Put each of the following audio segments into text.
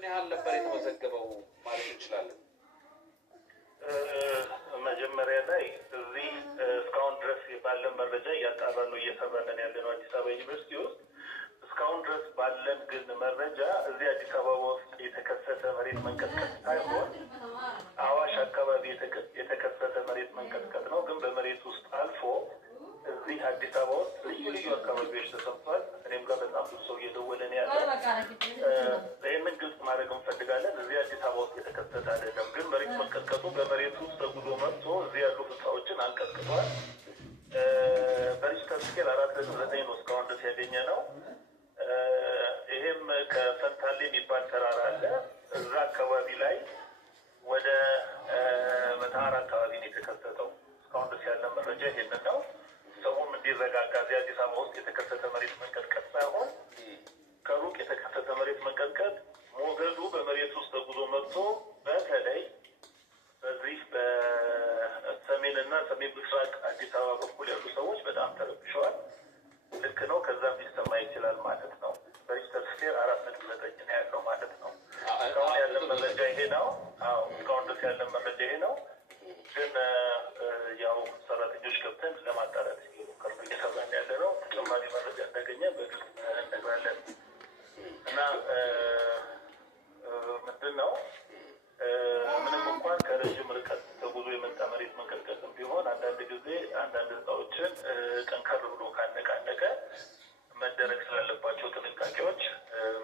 ምን ያህል ነበር የተመዘገበው ማለት እንችላለን? መጀመሪያ ላይ እዚህ እስካሁን ድረስ ባለን መረጃ እያጣራን ነው እየሰራን ያለነው አዲስ አበባ ዩኒቨርሲቲ ውስጥ። እስካሁን ድረስ ባለን ግን መረጃ እዚህ አዲስ አበባ ውስጥ የተከሰተ መሬት መንቀጥቀጥ ሳይሆን አዋሽ አካባቢ የተከሰተ መሬት መንቀጥቀጥ ነው። ግን በመሬት ውስጥ አልፎ እዚህ አዲስ አበባ ውስጥ ልዩ ልዩ አካባቢዎች ተሰምቷል። እኔም ጋር በጣም ብዙ ሰው እየደወለ ነው ያለ። ይህንን ግልጽ ማድረግ እንፈልጋለን። እዚህ አዲስ አበባ ውስጥ የተከሰተ አይደለም። ግን መሬት መንቀጥቀጡ በመሬት ውስጥ ተጉዞ መጥቶ እዚህ ያሉ ህንፃዎችን አንቀጥቅጧል። በሪሽተር ስኬል 4.9 ነው እስካሁን ድረስ ያገኘ ነው። ይህም ከፈንታሌ የሚባል ተራራ አለ። እዛ አካባቢ ላይ ወደ መተሃራ አካባቢ ነው የተከሰተው። እስካሁን ድረስ ያለ መረጃ ይሄንን ነው። ሰውም እንዲረጋጋ እዚህ አዲስ አበባ ውስጥ የተከሰተ መሬት መንቀጥቀጥ ሳይሆን ከሩቅ የተከሰተ መሬት መንቀጥቀጥ ሞገዱ በመሬት ውስጥ ተጉዞ መጥቶ በተለይ በዚህ በሰሜንና ሰሜን ምስራቅ አዲስ አበባ በኩል ያሉ ሰዎች በጣም ተረብሸዋል። ልክ ነው። ከዛም ሊሰማ ይችላል ማለት ነው። በሪሽተር ስኬል 4.9 ነው ያለው ማለት ነው። እስካሁን ያለን መረጃ ይሄ ነው። አዎ እስካሁን ድረስ ያለን መረጃ ይሄ ነው። ግን ያው ሰራተኞች ገብተን ለማጣራት እየሰራን ያለ ነው። ተጨማሪ መረጃ እንዳገኘ በግልጽ እነግራለን። እና ምንድን ነው ምንም እንኳን ከረዥም ርቀት ተጉዞ የመጣ መሬት መንቀጥቀጥም ቢሆን አንዳንድ ጊዜ አንዳንድ ህንፃዎችን ጠንከር ብሎ ካነቃነቀ መደረግ ስላለባቸው ጥንቃቄዎች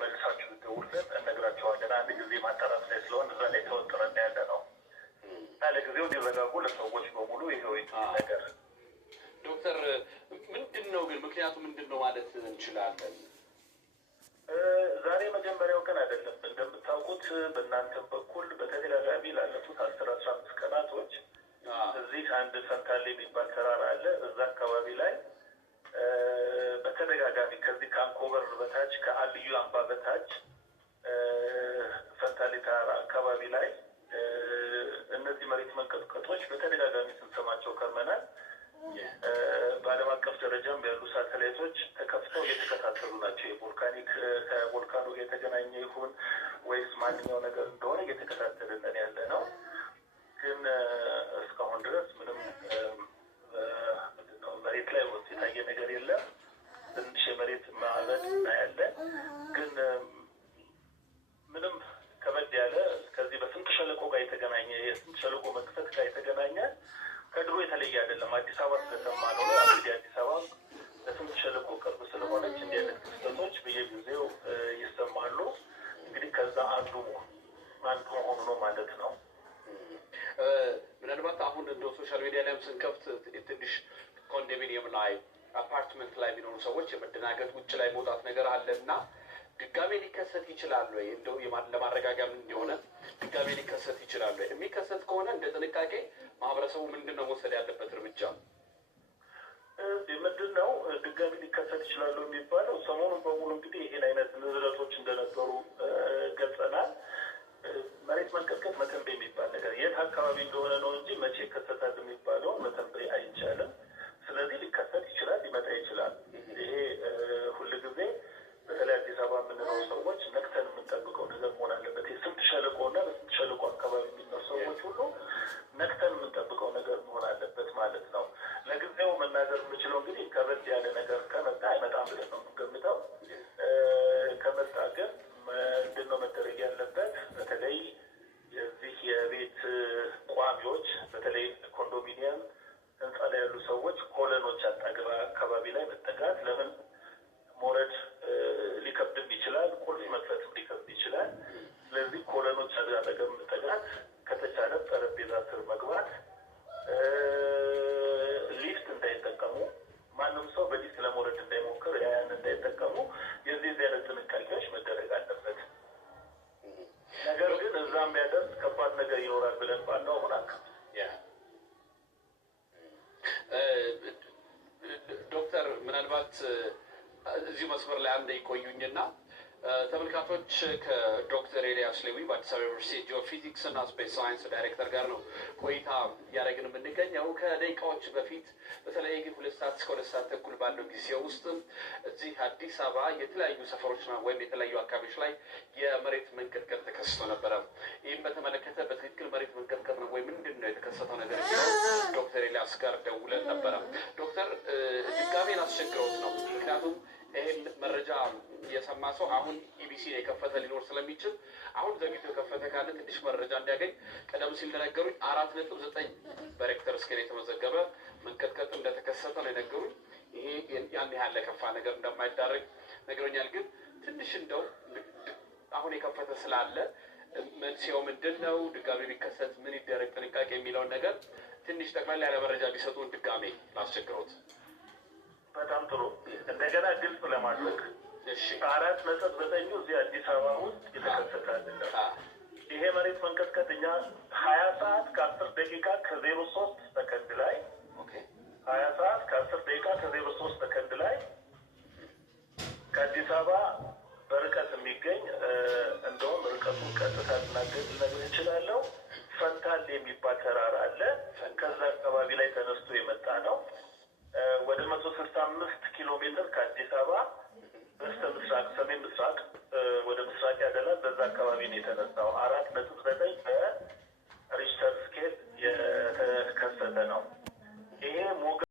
መልሳችሁ ደውልን እነግራቸዋለን። አንድ ጊዜ ማጣራት ላይ ስለሆን እዛ ላይ ተወጥረን ያለ ነው። ለጊዜው እንዲረጋጉ ለሰዎች በሙሉ ይሄው ነገር ዶክተር ምንድን ነው ግን ምክንያቱ ምንድን ነው ማለት እንችላለን? ዛሬ መጀመሪያው ቀን አይደለም። እንደምታውቁት በእናንተም በኩል በተደጋጋሚ ላለፉት 10-15 ቀናቶች እዚህ አንድ ፈንታሌ የሚባል ተራራ አለ። እዛ አካባቢ ላይ በተደጋጋሚ ከዚህ ከአንኮበር በታች ከአልዩ አምባ በታች ፈንታሌ ተራራ አካባቢ ላይ እነዚህ መሬት መንቀጥቀጦች በተደጋጋሚ ስንሰማቸው ከርመናል። በዓለም አቀፍ ደረጃም ያሉ ሳተላይቶች ተከፍተው እየተከታተሉ ናቸው። የቮልካኒክ ከቮልካኑ የተገናኘ ይሁን ወይስ ማንኛው ነገር እንደሆነ እየተከታተልን ያለ ነው። ግን እስካሁን ድረስ ምንም መሬት ላይ ወጥ የታየ ነገር የለም። ትንሽ የመሬት ማዕበል እናያለን። ግን ምንም ከበድ ያለ ከዚህ በስንት ሸለቆ ጋር የተገናኘ የስንት ሸለቆ መክፈት ጋር የተገናኘ ከድሮ የተለየ አይደለም። አዲስ አበባ ስለሰማ ነው። እንግዲህ አዲስ አበባ ለስንት ሸለቆ ቅርብ ስለሆነች እንዲህ አይነት ክስተቶች በየጊዜው ይሰማሉ። እንግዲህ ከዛ አንዱ መሆኑ ነው ማለት ነው። ምናልባት አሁን እንደው ሶሻል ሚዲያ ላይም ስንከፍት ትንሽ ኮንዶሚኒየም ላይ አፓርትመንት ላይ የሚኖሩ ሰዎች የመደናገጥ ውጭ ላይ መውጣት ነገር አለና ድጋሜ ሊከሰት ይችላል ወይ? እንደው ለማረጋጋም እንዲሆነ ድጋሜ ሊከሰት ይችላል ወይ? የሚከሰት ከሆነ እንደ ጥንቃቄ ማህበረሰቡ ምንድን ነው መውሰድ ያለበት እርምጃ? ምንድን ነው ድጋሜ ሊከሰት ይችላሉ የሚባለው? ሰሞኑን በሙሉ እንግዲህ ይሄን አይነት ንዝረቶች እንደነበሩ ገልጸናል። መሬት መንቀጥቀጥ መተንበይ የሚባል ነገር የት አካባቢ እንደሆነ ነው እንጂ መቼ ይከሰታል የሚባለው መተንበይ አይቻልም። ስለዚህ ሊከሰት ይችላል፣ ሊመጣ ይችላል። ይሄ ሁልጊዜ በተለይ አዲስ አበባ የምንለው ሰዎች ነቅተን የምንጠብቀው ነገር መሆን አለበት። የስንት ሸለቆ እና በስንት ሸለቆ አካባቢ የሚኖሩ ሰዎች ሁሉ ነቅተን የምንጠብቀው ነገር መሆን አለበት ማለት ነው። ለጊዜው መናገር የምችለው እንግዲህ ከበድ ያለ ነገር ከመጣ አይመጣም ብለን ነው የምንገምተው። ከመጣ ግን ምንድን ነው መደረግ ያለበት? በተለይ የዚህ የቤት ቋሚዎች በተለይ ኮንዶሚኒየም ህንፃ ላይ ያሉ ሰዎች ኮለኖች አጠገብ አካባቢ ላይ መጠጋት፣ ለምን ሞረድ ሊከብድም ይችላል፣ ቁልፍ መክፈትም ሊከብድ ይችላል። ስለዚህ ኮለኖች አጠገብ መጠጋት፣ ከተቻለ ጠረጴዛ ስር መግባት፣ ሊፍት እንዳይጠቀሙ፣ ማንም ሰው በሊፍት ለመውረድ እንዳይሞክር፣ ያን እንዳይጠቀሙ የዚህ አይነት ጥንቃቄዎች መደረግ አለበት። ነገር ግን እዛም ያደርስ ከባድ ነገር ይኖራል ብለን ባለው አሁን ዶክተር ምናልባት እዚህ መስመር ላይ አንድ ይቆዩኝና ተመልካቾች ከዶክተር ኤልያስ ሌዊ በአዲስ አበባ ዩኒቨርሲቲ ጂኦፊዚክስ እና ስፔስ ሳይንስ ዳይሬክተር ጋር ነው ቆይታ እያደረግን የምንገኘው። ከደቂቃዎች በፊት በተለይ 2 ሰዓት እስከ 2 ሰዓት ተኩል ባለው ጊዜ ውስጥ እዚህ አዲስ አበባ የተለያዩ ሰፈሮች ወይም የተለያዩ አካባቢዎች ላይ የመሬት መንቀጥቀጥ ተከስቶ ነበረ። ይህም በተመለከተ በትክክል መሬት መንቀጥቀጥ ነው ወይ ምንድን ነው የተከሰተው ነገር ዶክተር ኤልያስ ጋር ደውለን ነበረ። ዶክተር ድጋሜን አስቸግረውት ነው። ምክንያቱም ይህን መረጃ የሰማ ሰው አሁን ኢቢሲ የከፈተ ሊኖር ስለሚችል አሁን ዘግይቶ የከፈተ ካለ ትንሽ መረጃ እንዲያገኝ ቀደም ሲል እንደነገሩኝ 4.9 በሬክተር ስኬል የተመዘገበ መንቀጥቀጥ እንደተከሰተ ነው የነገሩኝ። ይሄ ያን ያህል ለከፋ ነገር እንደማይዳረግ ነግሮኛል። ግን ትንሽ እንደው አሁን የከፈተ ስላለ መንስኤው ምንድን ነው፣ ድጋሜ ቢከሰት ምን ይደረግ፣ ጥንቃቄ የሚለውን ነገር ትንሽ ጠቅላላ ያለ መረጃ ቢሰጡን ድጋሜ ላስቸግረውት። በጣም ጥሩ። እንደገና ግልጽ ለማድረግ 4.9 እዚህ አዲስ አበባ ውስጥ የተከሰተ አይደለም። ይሄ መሬት መንቀጥቀጥ እኛ 20 ሰዓት ከ10 ደቂቃ ከ03 ሰከንድ ላይ 20 ሰዓት ከ10 ደቂቃ ከ03 ሰከንድ ላይ ከአዲስ አበባ በርቀት የሚገኝ እንደውም ርቀቱን ቀጥታ ልነግርህ እችላለሁ። ፈንታል የሚባል ተራራ አለ። ከዛ አካባቢ ላይ ተነስቶ የመጣ ነው። ወደ 165 ኪሎ ሜትር ከአዲስ አበባ በስተ ምስራቅ ሰሜን ምስራቅ ወደ ምስራቅ ያደላል። በዛ አካባቢ ነው የተነሳው። 4